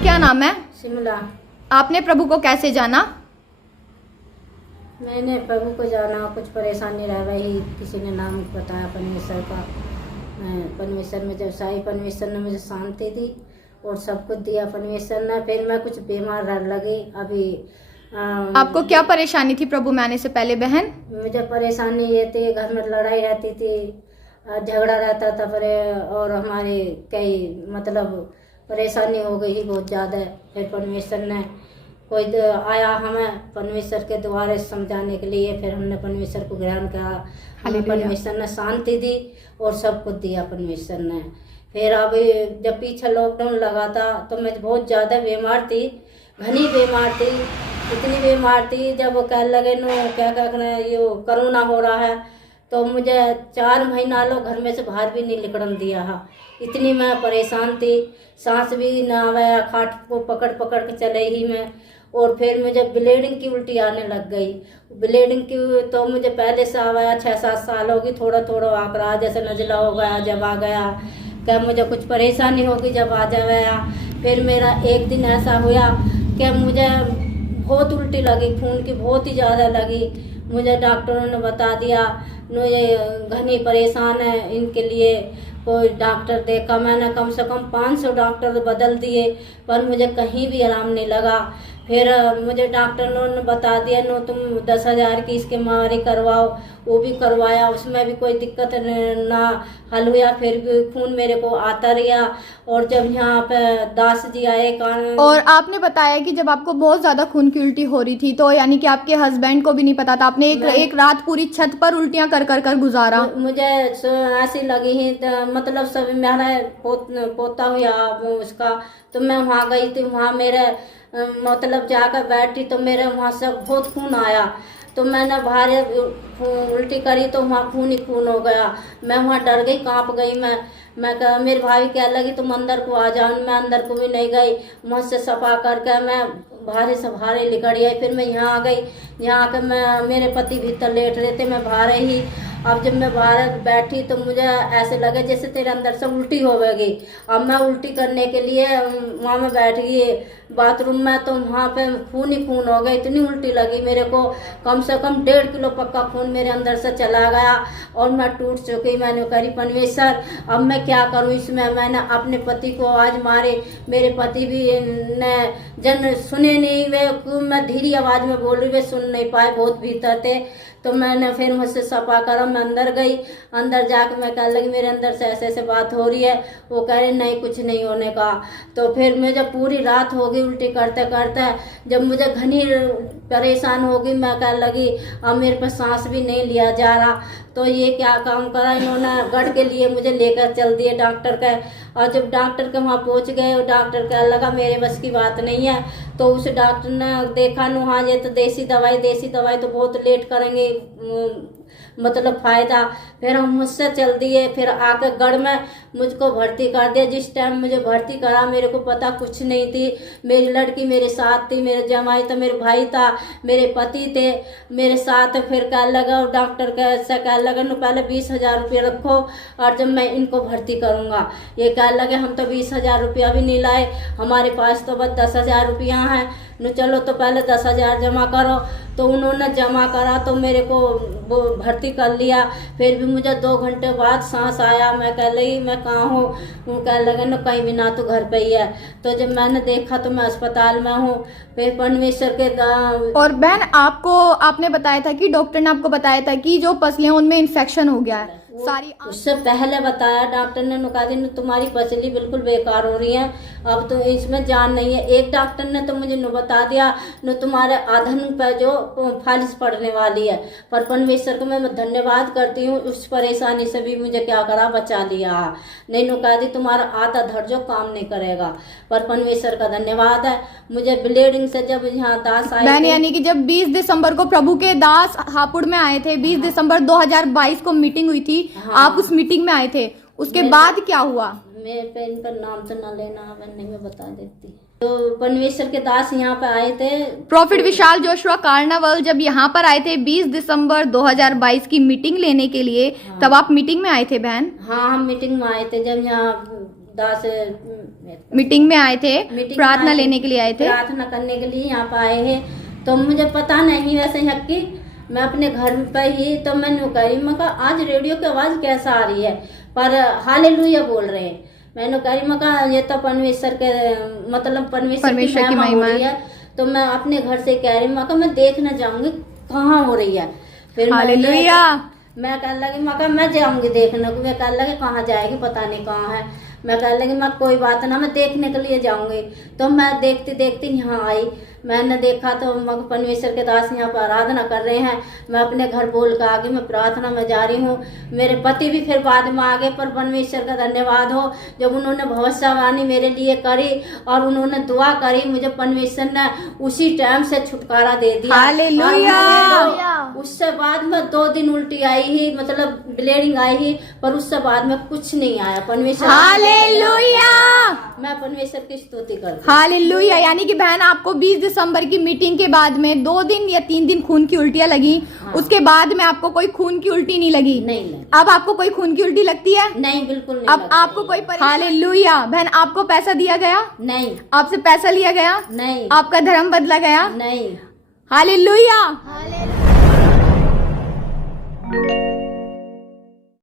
क्या नाम है? शिमला। आपने प्रभु को कैसे जाना? मैंने प्रभु को जाना, कुछ परेशानी रह गई, किसी ने नाम बताया परमेश्वर का। मैं परमेश्वर में जब साई परमेश्वर ने मुझे शांति दी और सब कुछ दिया परमेश्वर ने। फिर मैं कुछ बीमार रहने लगी। अभी आपको क्या परेशानी थी प्रभु में आने से पहले बहन? मुझे परेशानी ये थी, घर में लड़ाई रहती थी, झगड़ा रहता था और हमारे कई मतलब परेशानी हो गई बहुत ज़्यादा। फिर परमेश्वर ने कोई आया हमें परमेश्वर के द्वारा समझाने के लिए। फिर हमने परमेश्वर को ग्रहण करा, हमें परमेश्वर ने शांति दी और सब कुछ दिया परमेश्वर ने। फिर अब जब पीछे लॉकडाउन लगा था तो मैं बहुत ज़्यादा बीमार थी, घनी बीमार थी, इतनी बीमार थी। जब वो कह लगे नो क्या कहना ये कोरोना हो रहा है, तो मुझे 4 महीना लो घर में से बाहर भी नहीं निकलने दिया है। इतनी मैं परेशान थी, सांस भी ना आया, खाट को पकड़ पकड़ के चले ही मैं। और फिर मुझे ब्लीडिंग की उल्टी आने लग गई। ब्लीडिंग की तो मुझे पहले से आया, 6-7 साल होगी, थोड़ा थोड़ा आंक रहा, जैसे नजला हो गया जब आ गया, क्या मुझे कुछ परेशानी होगी जब आ जाया। फिर मेरा एक दिन ऐसा हुआ कि मुझे बहुत उल्टी लगी, खून की बहुत ही ज़्यादा लगी। मुझे डॉक्टरों ने बता दिया मुझे घनी परेशान है, इनके लिए कोई डॉक्टर देखा। मैंने कम से कम 500 डॉक्टर बदल दिए पर मुझे कहीं भी आराम नहीं लगा। फिर मुझे डॉक्टरों ने बता दिया नो तुम 10,000 की इसके मारी करवाओ, वो भी करवाया, उसमें भी कोई दिक्कत ना हल हुआ। फिर भी खून मेरे को आता रहा। और जब यहाँ पे दास जी आए और आपने बताया कि जब आपको बहुत ज़्यादा खून की उल्टी हो रही थी तो यानी कि आपके हस्बैंड को भी नहीं पता था, आपने एक रात पूरी छत पर उल्टियाँ कर कर कर गुजारा। मुझे ऐसी लगी ही मतलब सब मेरा पोता हुआ उसका, तो मैं वहाँ गई थी। वहाँ मेरे मतलब जाकर बैठी तो मेरे वहाँ से बहुत खून आया। तो मैंने बाहर उल्टी करी तो वहाँ खून ही खून हो गया। मैं वहाँ डर गई, कांप गई। मैं कहा मेरे भाई क्या लगी तुम अंदर को आ जाओ। मैं अंदर को भी नहीं गई, मुझसे सफा करके मैं बाहर से बाहर ही निकल आई। फिर मैं यहाँ आ गई, यहाँ आकर मैं मेरे पति भीतर लेट रहे थे, मैं बाहर ही। अब जब मैं बाहर बैठी तो मुझे ऐसे लगे जैसे तेरे अंदर से उल्टी हो गई। अब मैं उल्टी करने के लिए वहाँ में बैठ गई बाथरूम में, तो वहाँ पे खून ही खून हो गया। इतनी उल्टी लगी मेरे को, कम से कम 1.5 किलो पक्का खून मेरे अंदर से चला गया और मैं टूट चुकी। मैंने करी परमेश्वर अब मैं क्या करूँ इसमें। मैंने अपने पति को आवाज़ मारी, मेरे पति भी ने जन सुने नहीं, वे मैं धीरे आवाज़ में बोल रही, वे सुन नहीं पाए, बहुत भीतर थे। तो मैंने फिर मुझसे सफा करा, मैं अंदर गई। अंदर जाकर मैं कहने लगी मेरे अंदर से ऐसे ऐसे बात हो रही है। वो कह रहे नहीं कुछ नहीं होने का। तो फिर मुझे पूरी रात हो गई उल्टी करते करते। जब मुझे घनी परेशान हो गई, मैं कहने लगी अब मेरे पास सांस भी नहीं लिया जा रहा। तो ये क्या काम करा इन्होंने, गढ़ के लिए मुझे लेकर चल दिए डॉक्टर के। और जब डॉक्टर के वहाँ पहुँच गए, डॉक्टर कहने लगा मेरे बस की बात नहीं है। तो उस डॉक्टर ने देखा नु हाँ ये तो देसी दवाई तो बहुत लेट करेंगे मतलब फ़ायदा। फिर हम मुझसे चल दिए। फिर आकर गढ़ में मुझको भर्ती कर दिया। जिस टाइम मुझे भर्ती करा मेरे को पता कुछ नहीं थी। मेरी लड़की मेरे साथ थी, मेरे जमाई था, मेरे भाई था, मेरे पति थे मेरे साथ। फिर कह लगा डॉक्टर कैसे कह लगा न पहले 20,000 रुपये रखो और जब मैं इनको भर्ती करूँगा। ये कह लगे हम तो 20,000 रुपया भी नहीं लाए, हमारे पास तो बस 10,000 रुपया हैं न, चलो तो पहले 10,000 जमा करो। तो उन्होंने जमा करा तो मेरे को वो भर्ती कर लिया। फिर भी मुझे 2 घंटे बाद सांस आया। मैं कह रही मैं कहाँ हूँ, वो कह लगे न कहीं भी ना, तो घर पे ही है। तो जब मैंने देखा तो मैं अस्पताल में हूँ। फिर परमेश्वर के और बहन आपने बताया था कि डॉक्टर ने आपको बताया था कि जो पसलियाँ उनमें इन्फेक्शन हो गया है सारी। उससे पहले बताया डॉक्टर ने कहा दी तुम्हारी पसली बिल्कुल बेकार हो रही है, अब तो इसमें जान नहीं है। एक डॉक्टर ने तो मुझे न बता दिया न तुम्हारे आधन पे जो फालिश पड़ने वाली है। पर परमेश्वर को मैं धन्यवाद करती हूँ, उस परेशानी से भी मुझे क्या करा बचा लिया। नहीं नु कहा दी तुम्हारा आधा धड़ जो काम नहीं करेगा। पर परमेश्वर का धन्यवाद है। मुझे ब्लीडिंग से जब यहाँ दास आए यानी कि जब 20 दिसंबर को प्रभु के दास हापुड़ में आए थे, 20 दिसंबर 2022 को मीटिंग हुई थी। हाँ। आप उस मीटिंग में आए थे, उसके बाद क्या हुआ? मेरे पे इनका नाम तो ना लेना, नहीं मैं बता देती। तो परमेश्वर के दास यहाँ पे आए थे, प्रॉफिट विशाल जोशुआ कार्नावल जब यहाँ पर आए थे 20 दिसंबर 2022 की मीटिंग लेने के लिए। हाँ। तब आप मीटिंग में आए थे बहन? हाँ हम मीटिंग में आए थे। जब यहाँ दास मीटिंग में आए थे, मीटिंग प्रार्थना में आए लेने के लिए आए थे। प्रार्थना करने के लिए यहाँ पे आए हैं। तो मुझे पता नहीं वैसे है कि मैं अपने घर पे ही तो मैंने कही, मैं कहा आज रेडियो की आवाज कैसा आ रही है, पर हालेलुया बोल रहे हैं। मैंने कही, मैं कहा ये तो परमेश्वर के मतलब परमेश्वर की महिमा हो रही है। तो मैं अपने घर से कह रही, मैं कहा मैं देखने जाऊंगी कहाँ हो रही है। फिर हालेलुया। मैं कहने लगी, मैं कहा मैं जाऊंगी देखने को। मैं कहने लगी कहाँ जाएगी, पता नहीं कहाँ है। मैं कहने लगी मैं कोई बात ना, मैं देखने के लिए जाऊंगी। तो मैं देखती देखती यहाँ आई। मैंने देखा तो परमेश्वर के दास यहाँ पर आराधना कर रहे हैं। मैं अपने घर बोल कर आगे मैं प्रार्थना में जा रही हूँ। मेरे पति भी फिर बाद में आ गए, पर परमेश्वर का धन्यवाद हो जब उन्होंने भविष्यवाणी मेरे लिए करी और उन्होंने दुआ करी, मुझे परमेश्वर ने उसी टाइम से छुटकारा दे दिया। हालेलुया। उससे बाद में 2 दिन उल्टी आई ही, मतलब ब्लीडिंग आई ही, पर उससे बाद में कुछ नहीं आया। परमेश्वर हालेलुया। मैं परमेश्वर की स्तुति करती हूँ। हालेलुया। यानी कि बहन आपको 20 दिसंबर की मीटिंग के बाद में 2 दिन या 3 दिन खून की उल्टियां लगी। हाँ। उसके बाद में आपको कोई खून की उल्टी नहीं लगी। नहीं। अब आपको कोई खून की उल्टी लगती है? नहीं, बिल्कुल नहीं। अब आपको कोई हालेलुया। बहन आपको पैसा दिया गया? नहीं। आपसे पैसा लिया गया? नहीं। आपका धर्म बदला गया? नहीं। हालेलुया।